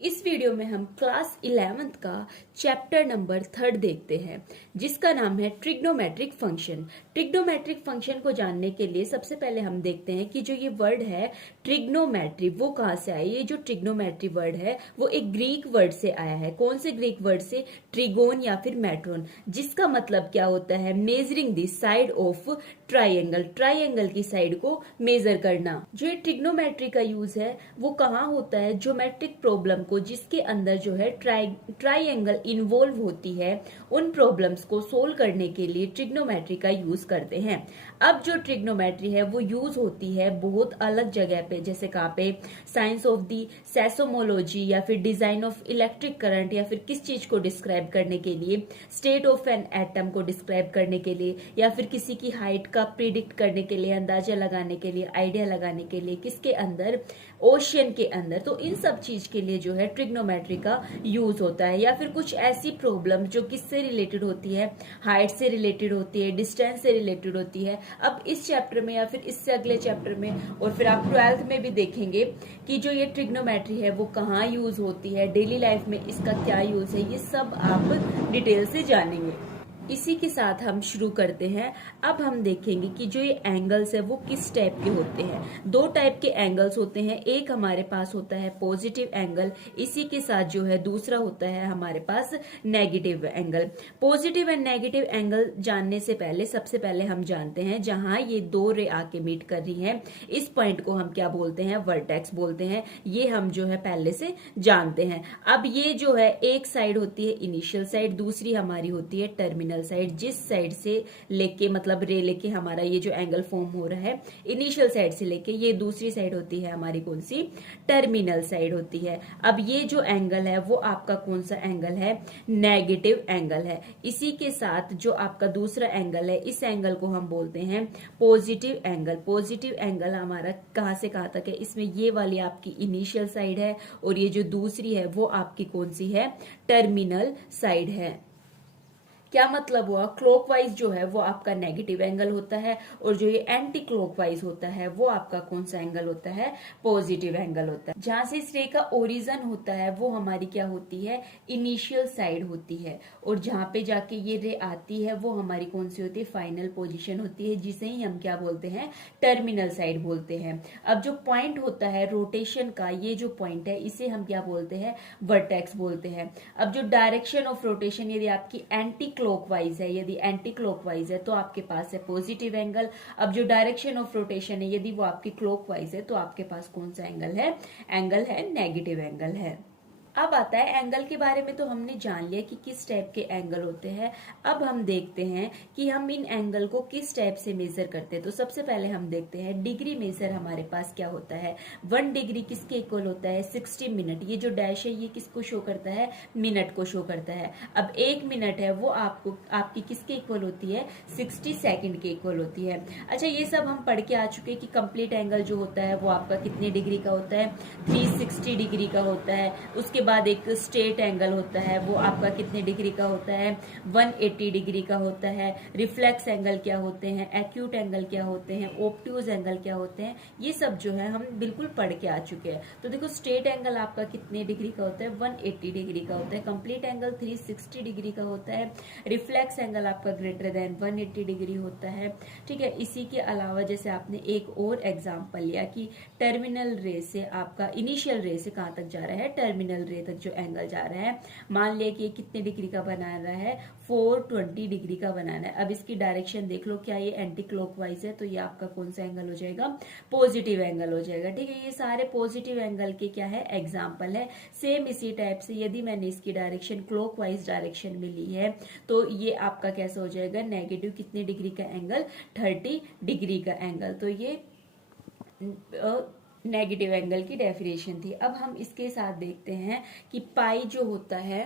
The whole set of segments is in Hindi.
इस वीडियो में हम क्लास 11th का चैप्टर नंबर 3 देखते हैं जिसका नाम है ट्रिग्नोमेट्रिक फंक्शन। ट्रिग्नोमेट्रिक फंक्शन को जानने के लिए सबसे पहले हम देखते हैं कि जो ये वर्ड है ट्रिग्नोमेट्री वो कहाँ से आया। ये जो ट्रिग्नोमेट्री वर्ड है वो एक ग्रीक वर्ड से आया है। कौन से ग्रीक वर्ड से? ट्रिगोन या फिर मेट्रोन, जिसका मतलब क्या होता है? Measuring the side of triangle, triangle की साइड को मेजर करना। जो ये ट्रिग्नोमेट्री का यूज है वो कहाँ होता है? ज्योमेट्रिक प्रॉब्लम को जिसके अंदर जो है ट्राइंगल इन्वॉल्व होती है, उन प्रॉब्लम्स को सोल्व करने के लिए ट्रिग्नोमेट्री का यूज करते हैं। अब जो ट्रिग्नोमेट्री है वो यूज होती है बहुत अलग जगह पे, जैसे कहाँ पे? साइंस ऑफ दी सेसोमोलॉजी या फिर डिजाइन ऑफ इलेक्ट्रिक करंट, या फिर किस चीज को डिस्क्राइब करने के लिए? स्टेट ऑफ एन एटम को डिस्क्राइब करने के लिए, या फिर किसी की हाइट का प्रिडिक्ट करने के लिए, अंदाजा लगाने के लिए, आइडिया लगाने के लिए। किसके अंदर? ओशियन के अंदर। तो इन सब चीज के लिए जो है ट्रिग्नोमेट्री का यूज होता है। या फिर कुछ ऐसी प्रॉब्लम जो किससे रिलेटेड होती है? हाइट से रिलेटेड होती है, डिस्टेंस से रिलेटेड होती है। अब इस चैप्टर में या फिर इससे अगले चैप्टर में, और फिर आप 12th में भी देखेंगे कि जो ये ट्रिग्नोमेट्री है वो कहाँ यूज होती है, डेली लाइफ में इसका क्या यूज है, ये सब आप डिटेल से जानेंगे। इसी के साथ हम शुरू करते हैं। अब हम देखेंगे कि जो ये एंगल्स है वो किस टाइप के होते हैं। दो टाइप के एंगल्स होते हैं। एक हमारे पास होता है पॉजिटिव एंगल, इसी के साथ जो है दूसरा होता है हमारे पास negative angle. Positive and negative angle जानने से पहले सबसे पहले हम जानते हैं जहां ये दो रे आके मीट कर रही हैं, इस पॉइंट को हम क्या बोलते हैं? वर्टेक्स बोलते हैं। ये हम जो है पहले से जानते हैं। अब ये जो है एक साइड होती है इनिशियल साइड, दूसरी हमारी होती है टर्मिनल साइड। जिस साइड से लेके मतलब रे लेके हमारा ये जो एंगल फॉर्म हो रहा है इनिशियल साइड से लेके, ये दूसरी साइड होती है हमारी कौन सी? टर्मिनल साइड होती है। अब ये जो एंगल है वो आपका कौन सा एंगल है? नेगेटिव एंगल है। इसी के साथ जो आपका दूसरा एंगल है, इस एंगल को हम बोलते हैं पॉजिटिव एंगल। पॉजिटिव एंगल हमारा कहां से कहां तक है? इसमें ये वाली आपकी इनिशियल साइड है और ये जो दूसरी है वो आपकी कौन सी है? टर्मिनल साइड है। क्या मतलब हुआ? क्लॉकवाइज जो है वो आपका नेगेटिव एंगल होता है, और जो ये एंटी क्लॉकवाइज होता है वो आपका कौन सा एंगल होता है? पॉजिटिव एंगल होता है। जहां से इस रे का ओरिजिन होता है वो हमारी क्या होती है? इनिशियल साइड होती है, और जहां पे जाके ये रे आती है वो हमारी कौन सी होती है? फाइनल पोजिशन होती है, जिसे ही हम क्या बोलते हैं? टर्मिनल साइड बोलते हैं। अब जो पॉइंट होता है रोटेशन का, ये जो पॉइंट है इसे हम क्या बोलते हैं? वर्टेक्स बोलते हैं। अब जो डायरेक्शन ऑफ रोटेशन यदि आपकी एंटी क्लॉकवाइज है, यदि एंटी क्लॉकवाइज है तो आपके पास है पॉजिटिव एंगल। अब जो डायरेक्शन ऑफ रोटेशन है यदि वो आपकी क्लॉकवाइज है तो आपके पास कौन सा एंगल है? एंगल है नेगेटिव एंगल है। अब आता है एंगल के बारे में। तो हमने जान लिया कि किस टाइप के एंगल होते हैं। अब हम देखते हैं कि हम इन एंगल को किस टाइप से मेजर करते हैं। तो सबसे पहले हम देखते हैं डिग्री मेजर हमारे पास क्या होता है। 1 डिग्री किसके इक्वल होता है? 60 मिनट। ये जो डैश है ये किसको शो करता है? मिनट को शो करता है। अब 1 मिनट है वो आपकी किसके इक्वल होती है? 60 सेकेंड के इक्वल होती है। अच्छा, ये सब हम पढ़ के आ चुके हैं कि कंप्लीट एंगल जो होता है वो आपका कितने डिग्री का होता है? 360 डिग्री का होता है। उसके बाद एक स्ट्रेट एंगल होता है वो आपका कितने डिग्री का होता है? 180 डिग्री का होता है। रिफ्लेक्स एंगल क्या होते हैं? एक्यूट एंगल क्या होते हैं? ऑब्ट्यूज एंगल क्या होते हैं? ये सब जो है हम बिल्कुल पढ़ के आ चुके हैं। तो देखो, स्ट्रेट एंगल आपका कितने डिग्री का होता है? 180 डिग्री का होता है। कंप्लीट एंगल 360 डिग्री का होता है। रिफ्लेक्स एंगल आपका ग्रेटर देन 180 डिग्री होता है। ठीक है। इसी के अलावा जैसे आपने एक और एग्जाम्पल लिया कि टर्मिनल रे से आपका इनिशियल रे से कहां तक जा रहा है? टर्मिनल रे तक जो एंगल जा रहा है, मान लिया कि ये कितने डिग्री का बना रहा है? 420 डिग्री का बनाना है। अब इसकी डायरेक्शन देख लो, क्या ये एंटी क्लॉकवाइज है? तो ये आपका कौन सा एंगल हो जाएगा? पॉजिटिव एंगल हो जाएगा। ठीक है। ये सारे पॉजिटिव एंगल के क्या है? एग्जाम्पल है। सेम इसी टाइप से यदि मैंने इसकी डायरेक्शन क्लॉकवाइज डायरेक्शन में ली है तो ये आपका कैसा हो जाएगा? नेगेटिव कितने डिग्री का एंगल? 30 डिग्री का एंगल। तो ये नेगेटिव एंगल की डेफिनेशन थी। अब हम इसके साथ देखते हैं कि पाई जो होता है,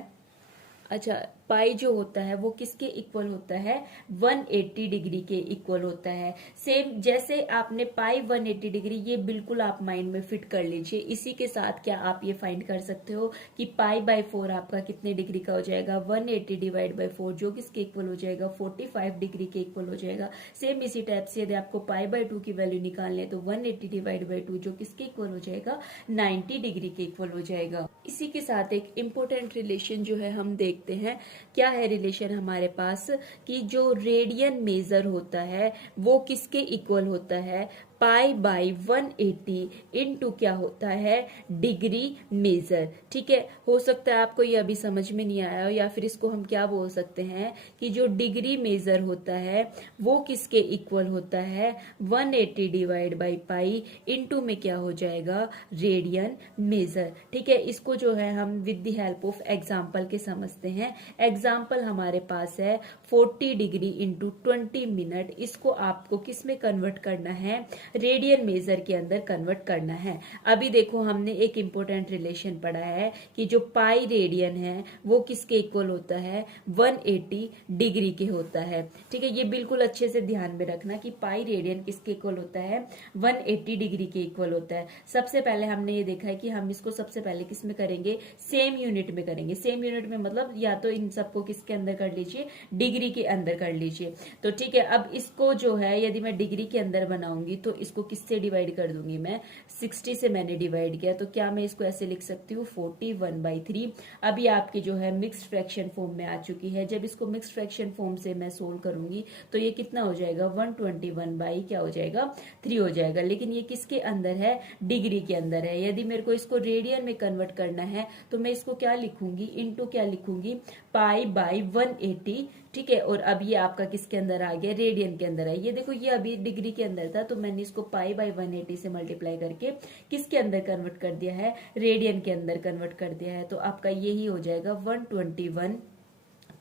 अच्छा पाई जो होता है वो किसके इक्वल होता है, 180 डिग्री के इक्वल होता है। सेम जैसे आपने पाई 180 डिग्री, ये बिल्कुल आप माइंड में फिट कर लीजिए। इसी के साथ क्या आप ये फाइंड कर सकते हो कि पाई बाय 4 आपका कितने डिग्री का हो जाएगा, 180 डिवाइड बाय 4 जो किसके इक्वल हो जाएगा, 45 डिग्री के इक्वल हो जाएगा। सेम इसी टाइप से यदि आपको पाई बाय 2 की वैल्यू निकालनी है तो 180 डिवाइड बाय 2 जो किसके इक्वल हो जाएगा, 90 डिग्री के इक्वल हो जाएगा। इसी के साथ एक इम्पोर्टेंट रिलेशन जो है हम देखते हैं। क्या है रिलेशन हमारे पास कि जो रेडियन मेजर होता है वो किसके इक्वल होता है, पाई बाई 180 इंटू क्या होता है, डिग्री मेजर। ठीक है, हो सकता है आपको ये अभी समझ में नहीं आया हो, या फिर इसको हम क्या बोल सकते हैं कि जो डिग्री मेजर होता है वो किसके इक्वल होता है, 180 डिवाइड बाई पाई इंटू में क्या हो जाएगा, रेडियन मेजर। ठीक है, इसको जो है हम with the help of example के समझते हैं। एग्जाम्पल हमारे पास है 40 डिग्री इंटू 20 मिनट। इसको आपको किस में कन्वर्ट करना है, रेडियन मेजर के अंदर कन्वर्ट करना है। अभी देखो हमने एक इंपॉर्टेंट रिलेशन पढ़ा है कि जो पाई रेडियन है वो किसके इक्वल होता है, 180 डिग्री के होता है। ठीक है, ये बिल्कुल अच्छे से ध्यान में रखना कि पाई रेडियन किसके इक्वल होता है, 180 डिग्री के इक्वल होता है। सबसे पहले हमने ये देखा है कि हम इसको सबसे पहले किस में करेंगे, सेम यूनिट में करेंगे। सेम यूनिट में मतलब या तो इन सबको किसके अंदर कर लीजिए, डिग्री के अंदर कर लीजिए। तो ठीक है, अब इसको जो है यदि मैं डिग्री के अंदर बनाऊंगी तो इसको किससे डिवाइड कर दूंगी, मैं 60 से मैंने डिवाइड किया, तो क्या मैं इसको ऐसे लिख सकती हूँ 41/3। अभी आपकी जो है मिक्स्ड फ्रैक्शन फॉर्म में आ चुकी है। जब इसको मिक्स्ड फ्रैक्शन फॉर्म से मैं सोल्व करूंगी तो ये कितना हो जाएगा, 121 बाई क्या हो जाएगा, 3 हो जाएगा। लेकिन ये किसके अंदर है, डिग्री के अंदर है। यदि मेरे को इसको रेडियन में कन्वर्ट करना है तो मैं इसको क्या लिखूंगी, इंटू क्या लिखूंगी, पाई बाई 180। ठीक है, और अब ये आपका किसके अंदर आ गया, रेडियन के अंदर है। ये देखो ये अभी डिग्री के अंदर था तो मैंने इसको पाई बाई 180 से मल्टीप्लाई करके किसके अंदर कन्वर्ट कर दिया है, रेडियन के अंदर कन्वर्ट कर दिया है। तो आपका यही हो जाएगा 121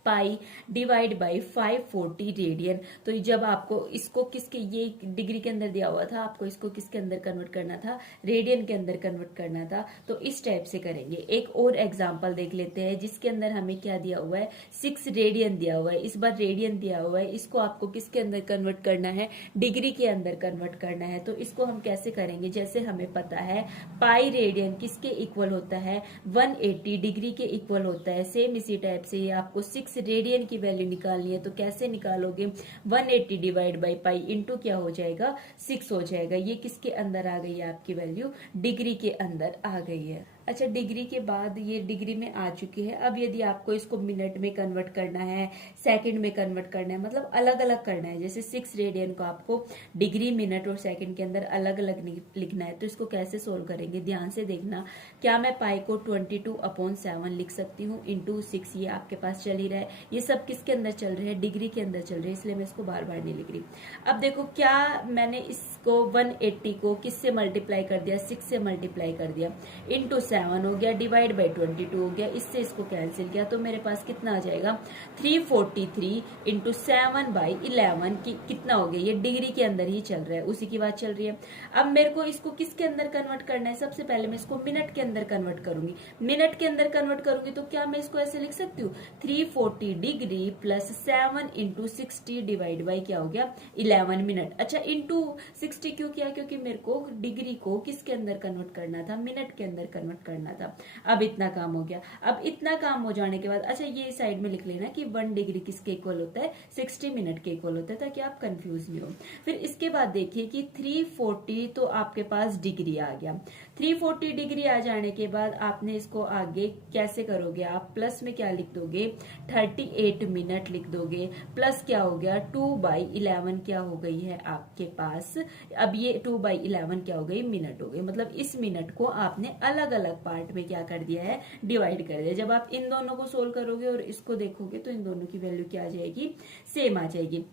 पाई डिवाइड बाई 540 रेडियन। तो जब आपको इसको किसके, ये डिग्री के अंदर दिया हुआ था, आपको इसको किसके अंदर कन्वर्ट करना था, रेडियन के अंदर कन्वर्ट करना था। तो इस टाइप से करेंगे। एक और एग्जांपल देख लेते हैं जिसके अंदर हमें क्या दिया हुआ है, 6 रेडियन दिया हुआ है। इस बार रेडियन दिया हुआ है, इसको आपको किसके अंदर कन्वर्ट करना है, डिग्री के अंदर कन्वर्ट करना है। तो इसको हम कैसे करेंगे, जैसे हमें पता है पाई रेडियन किसके इक्वल होता है, 180 डिग्री के इक्वल होता है। सेम इसी टाइप से ये आपको 6 रेडियन की वैल्यू निकालनी है। तो कैसे निकालोगे, 180 डिवाइड बाई पाई इंटू क्या हो जाएगा, 6 हो जाएगा। ये किसके अंदर आ गई है, आपकी वैल्यू डिग्री के अंदर आ गई है। अच्छा, डिग्री के बाद ये डिग्री में आ चुकी है। अब यदि आपको इसको मिनट में कन्वर्ट करना है, सेकंड में कन्वर्ट करना है, मतलब अलग अलग करना है, जैसे 6 रेडियन को आपको डिग्री, मिनट और सेकंड के अंदर अलग अलग लिखना है, तो इसको कैसे सोल्व करेंगे, ध्यान से देखना। क्या मैं पाई को 22/7 लिख सकती हूँ इंटू 6, ये आपके पास चल ही रहा है। ये सब किसके अंदर चल रहे हैं, डिग्री के अंदर चल रहे हैं, इसलिए मैं इसको बार बार नहीं लिख रही। अब देखो क्या मैंने इसको 180 को किससे मल्टीप्लाई कर दिया, 6 से मल्टीप्लाई कर दिया, इंटू 7 हो गया, डिवाइड बाई 22 हो गया, इससे इसको कैंसिल किया तो मेरे पास कितना आ जाएगा, 343 इंटू 7/11 की कितना हो गया, ये डिग्री के अंदर ही चल रहा है, उसी की बात चल रही है। अब मेरे को इसको किसके अंदर कन्वर्ट करना है, सबसे पहले मैं इसको मिनट के अंदर कन्वर्ट करूंगी। मिनट के अंदर कन्वर्ट करूंगी तो क्या मैं इसको ऐसे लिख सकती हूँ, 340 degree plus 7 into 60 divide by क्या हो गया, 11 मिनट। अच्छा, इंटू 60 क्यों किया, क्योंकि मेरे को डिग्री को किसके अंदर कन्वर्ट करना था, मिनट के अंदर कन्वर्ट करना था। अब इतना काम हो गया। अब इतना काम हो जाने के बाद अच्छा ये साइड में लिख लेना कि 1 डिग्री किसके इक्वल होता है, 60 मिनट के इक्वल होता है, ताकि आप कंफ्यूज नहीं हो। फिर इसके बाद देखिए कि 340 तो आपके पास डिग्री आ गया। 340 डिग्री आ जाने के बाद आपने इसको आगे कैसे करोगे, आप प्लस में क्या लिख दोगे, 38 मिनट लिख दोगे, प्लस क्या हो गया 2/11 क्या हो गई है आपके पास। अब ये 2/11 क्या हो गई, मिनट हो गई। मतलब इस मिनट को आपने अलग अलग पार्ट में क्या कर दिया है, डिवाइड कर दिया। जब आप इन दोनों को सोल्व करोगे और इसको देखोगे तो इन दोनों की वैल्यू क्या आ जाएगी, सेम आ जाएगी।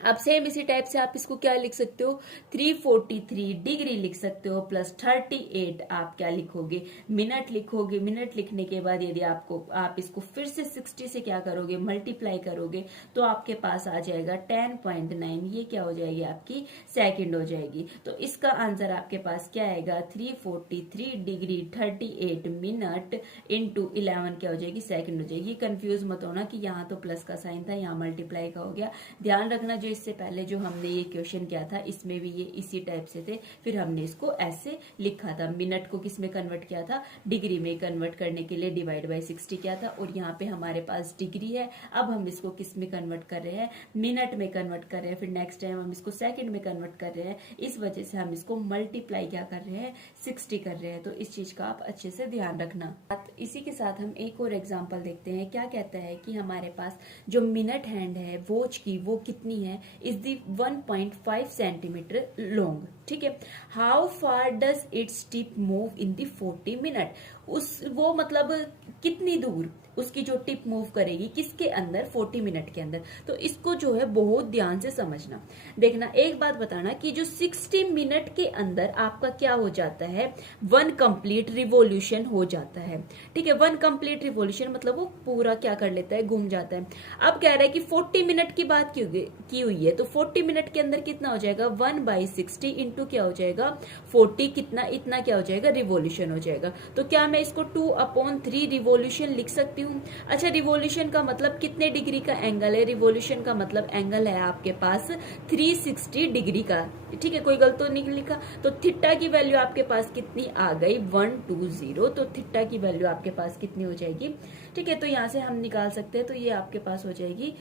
अब सेम इसी टाइप से आप इसको क्या लिख सकते हो, 343 डिग्री लिख सकते हो प्लस 38 आप क्या लिखोगे, मिनट लिखोगे। मिनट लिखने के बाद यदि आप इसको फिर से 60 से क्या करोगे, मल्टीप्लाई करोगे, तो आपके पास आ जाएगा 10.9। ये क्या हो जाएगी, आपकी सेकंड हो जाएगी। तो इसका आंसर आपके पास क्या आएगा, 343 डिग्री 38 मिनट इंटू 11 क्या हो जाएगी, सेकंड हो जाएगी। कंफ्यूज मत होना कि यहाँ तो प्लस का साइन था, यहाँ मल्टीप्लाई का हो गया। ध्यान रखना जो इससे पहले जो हमने ये क्वेश्चन किया था इसमें भी ये इसी टाइप से थे, फिर हमने इसको ऐसे लिखा था। मिनट को किस में कन्वर्ट किया था, डिग्री में कन्वर्ट करने के लिए डिवाइड बाय 60 किया था, और यहाँ पे हमारे पास डिग्री है। अब हम इसको किस में कन्वर्ट कर रहे हैं, मिनट में कन्वर्ट कर रहे हैं, फिर नेक्स्ट टाइम हम इसको सेकंड में कन्वर्ट कर रहे हैं। इस वजह से हम इसको मल्टीप्लाई क्या कर रहे हैं, 60 कर रहे हैं। तो इस चीज का आप अच्छे से ध्यान रखना। इसी के साथ हम एक और एग्जाम्पल देखते हैं। क्या कहता है कि हमारे पास जो मिनट हैंड है वॉच की, वो कितनी है, इज दी 1.5 सेंटीमीटर लॉन्ग। ठीक है, how far does its tip move in the 40 minute. वो मतलब कितनी दूर उसकी जो टिप मूव करेगी, किसके अंदर, 40 मिनट के अंदर। तो इसको जो है बहुत ध्यान से समझना। देखना, एक बात बताना कि जो 60 मिनट के अंदर आपका क्या हो जाता है, 1 कंप्लीट रिवॉल्यूशन हो जाता है। ठीक है, 1 कंप्लीट रिवॉल्यूशन मतलब वो पूरा क्या कर लेता है, घूम जाता है। अब कह रहा है कि 40 मिनट की बात की हुई है, तो 40 मिनट के अंदर कितना हो जाएगा, 1/60 इंटू क्या हो जाएगा, 40, कितना, इतना क्या हो जाएगा, रिवॉल्यूशन हो जाएगा। तो क्या मैं इसको 2/3 रिवॉल्यूशन लिख सकती हूँ। अच्छा, रिवॉल्यूशन का मतलब कितने डिग्री का एंगल है, रिवॉल्यूशन का मतलब एंगल है आपके पास 360 डिग्री का। ठीक है, कोई गलत तो नहीं लिखा। तो थीटा की वैल्यू आपके पास कितनी आ गई, 120। तो थीटा की वैल्यू आपके पास कितनी हो जाएगी। ठीक है, तो यहां से हम निकाल सकते हैं। तो ये आपके पास हो जाएगी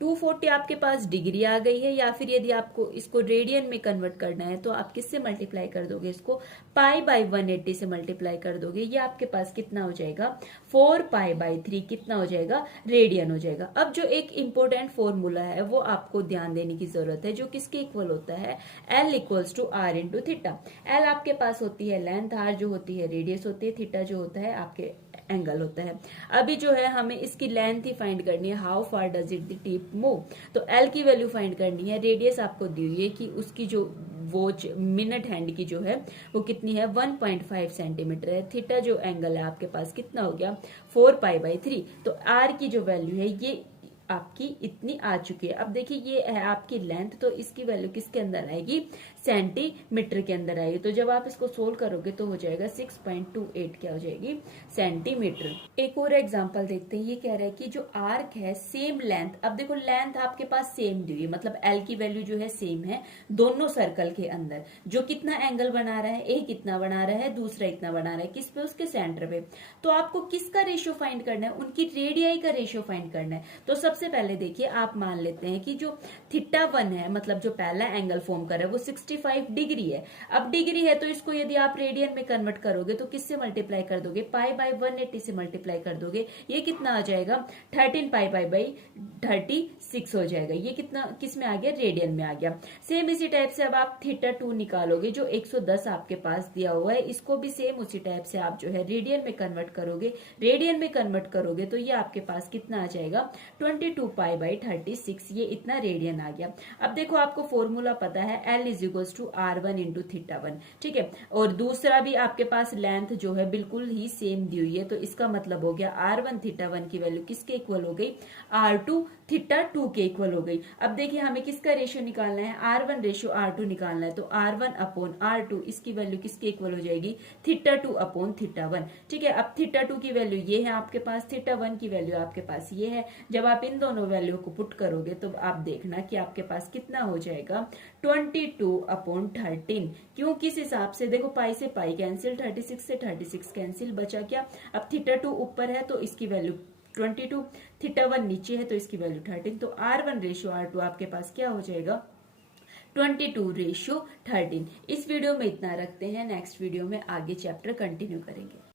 240 आपके पास डिग्री आ गई है। या फिर यदि आपको इसको रेडियन में कन्वर्ट करना है तो आप किससे मल्टीप्लाई कर दोगे, इसको π/180 से मल्टीप्लाई कर दोगे। ये आपके पास कितना हो जाएगा, 4π/3 कितना हो जाएगा, रेडियन हो जाएगा। अब जो एक इंपॉर्टेंट फॉर्मूला है वो आपको ध्यान देने की जरूरत है, जो किसके इक्वल होता है, L = R × थीटा। L आपके पास होती है लेंथ, R जो होती है रेडियस होती है, थीटा जो होता है आपके एंगल होता है। अभी जो है हमें इसकी लेंथ ही फाइंड करनी है, how far does it the tip move. तो एल की वैल्यू फाइंड करनी है। रेडियस आपको दी हुई है कि उसकी जो वॉच मिनट हैंड की जो है वो कितनी है, 1.5 सेंटीमीटर है। थीटा जो एंगल है आपके पास कितना हो गया, 4π/3। तो आर की जो वैल्यू है ये आपकी इतनी आ चुकी है। अब देखिए ये है आपकी लेंथ, तो इसकी वैल्यू किसके अंदर आएगी, सेंटीमीटर के अंदर आएगी। तो जब आप इसको सोल्व करोगे तो हो जाएगा 6.28 क्या हो जाएगी, सेंटीमीटर। एक और एग्जांपल देखते हैं। ये कह रहा है कि जो आर्क है सेम लेंथ, अब देखो लेंथ आपके पास सेम दी हुई है, मतलब एल की वैल्यू जो है सेम है दोनों सर्कल के अंदर। जो कितना एंगल बना रहा है, एक इतना बना रहा है, दूसरा इतना बना रहा है, किस पे, उसके सेंटर पे। तो आपको किसका रेशियो फाइंड करना है, उनकी रेडियाई का रेशियो फाइंड करना है। तो सबसे पहले देखिए आप मान लेते हैं कि जो θ1 है, मतलब जो पहला एंगल फॉर्म कर रहा है वो 65 डिग्री है। अब डिग्री है तो इसको यदि आप रेडियन में कन्वर्ट करोगे तो किससे मल्टीप्लाई कर दोगे, π/180 से मल्टीप्लाई कर दोगे। ये कितना आ जाएगा, 13π/36 हो जाएगा। ये कितना किस में आ गया, रेडियन में आ गया। सेम इसी टाइप से अब आप θ2 निकालोगे, जो 110 आपके पास दिया हुआ है, इसको भी सेम उसी टाइप से आप जो है रेडियन में कन्वर्ट करोगे। रेडियन में कन्वर्ट करोगे तो ये आपके पास कितना आ जाएगा, 22π/36। ये इतना रेडियन आ गया। अब देखो आपको फॉर्मूला पता है, L = R1 × θ1। ठीक है, और दूसरा भी आपके पास लेंथ जो है बिल्कुल ही सेम दी हुई है। तो इसका मतलब हो गया R1 θ1 की वैल्यू किसके इक्वल हो गई, R2 θ2 के इक्वल हो गई। अब देखिए हमें किसका रेशियो निकालना है, R1 रेशियो R2 निकालना है। तो R1/R2 इसकी वैल्यू किसके इक्वल हो जाएगी, θ2/θ1। ठीक है, अब θ2 की वैल्यू ये है आपके पास, θ1 की वैल्यू आपके पास ये है। जब आप इन दोनों वैल्यू को पुट करोगे तो आप देखना कि आपके पास कितना हो जाएगा, 22/13। क्यों, किस हिसाब से, देखो पाई से पाई कैंसिल, 36 से 36 कैंसिल, बचा क्या, अब θ2 ऊपर है तो इसकी वैल्यू 22, θ1 नीचे है तो इसकी वैल्यू 13। तो R1 रेशियो R2 आपके पास क्या हो जाएगा, 22/13। इस वीडियो में इतना रखते हैं, नेक्स्ट वीडियो में आगे चैप्टर कंटिन्यू करेंगे।